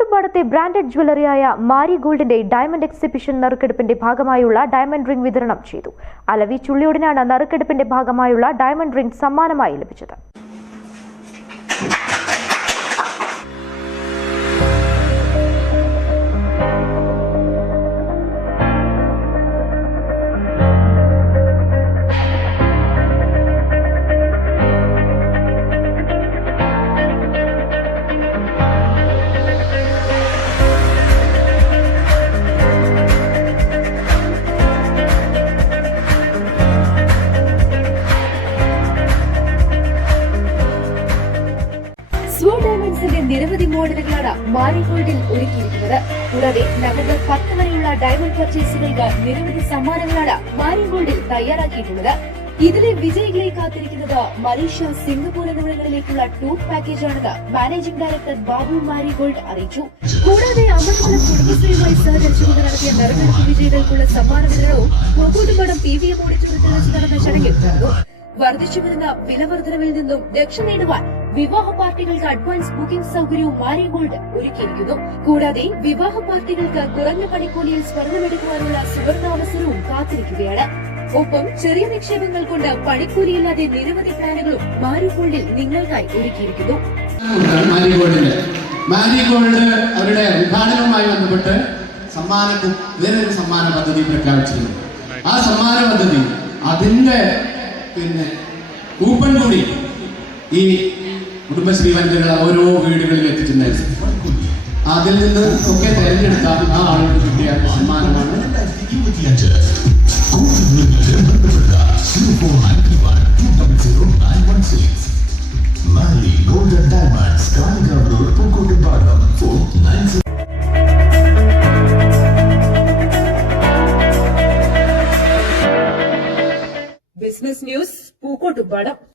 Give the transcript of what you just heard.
പൂക്കോട്ടുംപാടത്തെ branded ജ്വല്ലറിയായ മാരി ഗോൾഡിന്റെ diamond exhibition നറുക്കെടുപ്പിന്റെ ഭാഗമായുള്ള diamond ring വിതരണം ചെയ്തു. അലവി ചുള്ളിയോടിനാണ് നറുക്കെടുപ്പിന്റെ ഭാഗമായുള്ള ഡയമണ്ട് റിംഗ് സമ്മാനമായി ലഭിച്ചത്. ഡയമണ്ട്സിന്റെ നിരവധി മോഡലുകളാണ് മാരി ഗോൾഡിൽ ഒരുക്കിയിരിക്കുന്നത്. കൂടാതെ നവംബർ 10 വരെയുള്ള ഡയമണ്ട് പർച്ചേസുകൾക്ക് നിരവധി സമ്മാനങ്ങളാണ് മാരി ഗോൾഡിൽ തയ്യാറാക്കിയിട്ടുള്ളത്. ഇതിലെ വിജയികളെ കാത്തിരിക്കുന്നത് മലേഷ്യ, സിംഗപ്പൂർ എന്നിവിടങ്ങളിലേക്കുള്ള ടൂർ പാക്കേജ് ആണെന്ന് മാനേജിംഗ് ഡയറക്ടർ ബാബു മാരി ഗോൾഡ് അറിയിച്ചു. കൂടാതെ അമൃതപുരം കുടുംബശ്രീയുമായി സഹകരിച്ചുകൊണ്ട് നടത്തിയ നറുക്കെടുപ്പ് വിജയികൾക്കുള്ള സമ്മാന വിതരണവും പൂക്കോട്ടുംപാടം PVM ഓഡിറ്റോറിയത്തിൽ വെച്ച് നടന്ന ചടങ്ങിൽ നടന്നു. വർദ്ധിച്ചുവരുന്ന വിലവർദ്ധനവിൽ നിന്നും രക്ഷ നേടുവാൻ വിവാഹ പാർട്ടികൾക്ക് അഡ്വാൻസ് ബുക്കിംഗ് സൗകര്യവും മാരി ഗോൾഡ് ഒരുക്കിയിരിക്കുന്നു. കൂടാതെ വിവാഹ പാർട്ടികൾക്ക് കുറഞ്ഞ പണിക്കൂലിയിൽ സ്വർണ്ണമെടുക്കുവാനുള്ള സുവർണാവസരവും കാത്തിരിക്കുകയാണ്. ഒപ്പം ചെറിയ നിക്ഷേപങ്ങൾ കൊണ്ട് പണിക്കൂലിയില്ലാതെ നിരവധി പ്ലാനുകളും മാരി ഗോൾഡിൽ നിങ്ങൾക്കായി ഒരുക്കിയിരിക്കുന്നു. മാരി ഗോൾഡ് അവരുടെ ഉദ്ഘാടനവുമായി ബന്ധപ്പെട്ട് വേറൊരു സമ്മാന പദ്ധതി പ്രഖ്യാപിച്ചിരുന്നു. ആ സമ്മാന പദ്ധതി അതിന്റെ കൂപ്പൺ കൂടി ഈ കുടുംബശ്രീ വനിതകൾ ഓരോ വീടുകളിൽ എത്തിച്ചിട്ടുണ്ടായിരുന്നു. അതിൽ നിന്ന് ഒക്കെ തെരഞ്ഞെടുത്ത ആ ആളുകൾക്ക് കിട്ടിയ സമ്മാനമാണ് ബിസിനസ് ന്യൂസ് പൂക്കോട്ടുംപാടം.